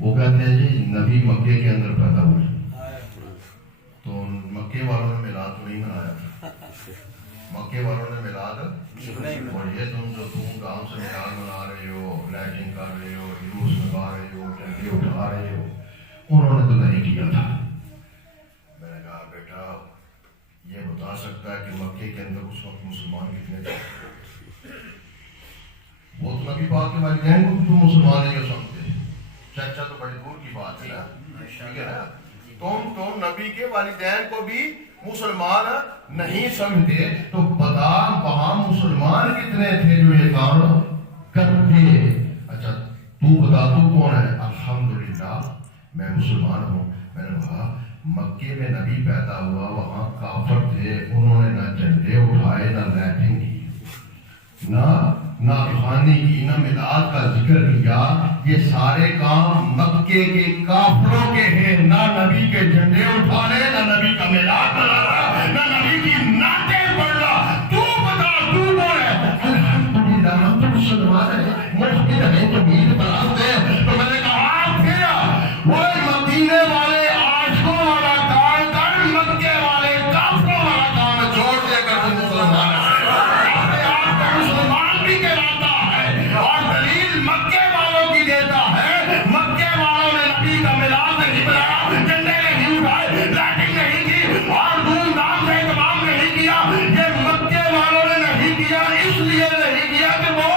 وہ کہتے ہیں جی نبی مکے کے اندر پیدا ہوئے، تو مکے والوں نے میلاد تو نہیں منایا تھا، مکے والوں نے میلاد اور یہ تم جو دھوم دھام سے میلاد منا رہے ہو، لائٹنگ کر رہے ہو، جلوس لگا رہے ہو، جھنڈے اٹھا رہے ہو، انہوں نے تو نہیں کیا تھا۔ میں نے کہا بیٹا یہ بتا سکتا ہے کہ مکے کے اندر اس وقت مسلمان کتنے تھے؟ وہ تو نبی پاک کے والدین کو بھی تو مسلمان نہیں سمجھتے، چچا تو بڑی دور کی بات ہے نا، ٹھیک ہے نا، تم نبی کے والدین کو بھی مسلمان نہیں سمجھتے، تو بتا وہاں مسلمان کتنے تھے جو یہ کام کرتے؟ اچھا تو بتا تو کون ہے؟ الحمدللہ میں مسلمان ہوں۔ میں نے کہا مکے میں نبی پیدا ہوا، وہاں کافر تھے، انہوں نے نہ جھنڈے اٹھائے، نہ لائٹنگ کی، نہ روحانی کی، نہ میلاد کا ذکر کیا، یہ سارے کام مکے کے کافروں کے ہیں، نہ نبی کے جھنڈے اٹھانے، نہ نبی کا میلاد منانا، نہ نبی کی نعتیں پڑھنا۔ تو بتا تو کون ہے؟ الحمدللہ ہم تو مسلمان ہیں، مفتی ہیں، تو عید مناتے ہیں۔ تو میں نے کہا پھر وہ مدینے والے عاشقوں والا کام کر، مکے والے کافروں والا کام چھوڑ دے کر تم مسلمان ہے۔ اپنے آپ کو مسلمان بھی کہلاتا ہے، اور دلیل مکے والوں کی دیتا ہے۔ مکے والوں نے نبی کا میلاد نہیں منایا، جھنڈے نہیں اٹھائے، لائٹنگ نہیں کی، اور دھوم دھام سے اہتمام نہیں کیا۔ یہ مکے والوں نے نہیں کیا، اس لیے نہیں کیا کہ وہ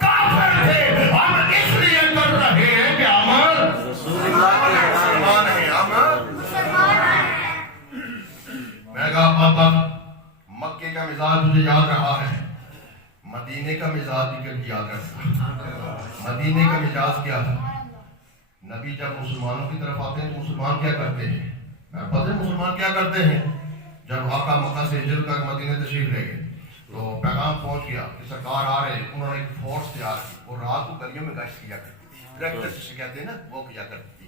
کافر تھے۔ ہم اس لیے کر رہے ہیں کہ ہم مسلمان ہیں، ہم میں نے کہا پاپا مکے کا مزاج مجھے یاد رہا ہے، مدینے کا مزاج بھی کبھی یاد رکھتا۔ مدینے کا مزاج کیا تھا؟ نبی جب مسلمانوں کی طرف آتے ہیں تو مسلمان کیا کرتے ہیں؟ میں پتہ ہے مسلمان کیا کرتے ہیں؟ جب آقا مکہ سے ہجرت کر مدینے تشریف لے گئے تو پیغام پہنچ گیا کہ سرکار آ رہے ہیں، انہوں نے ایک فورس تیار کی، وہ رات کو گلیوں میں گشت کیا کرتی تھی، پریکٹس جسے کہتے ہیں نا، وہ کیا کرتی تھی۔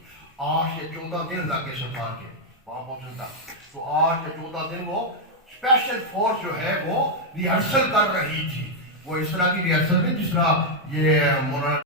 8 یا 14 دن لگے سرکار کے وہاں پہنچنے تک، تو 8 یا 14 دن وہ اسپیشل فورس جو ہے وہ ریہرسل کر رہی تھی۔ وہ اس طرح کی ریہرسل نہیں جس طرح یہ مولانا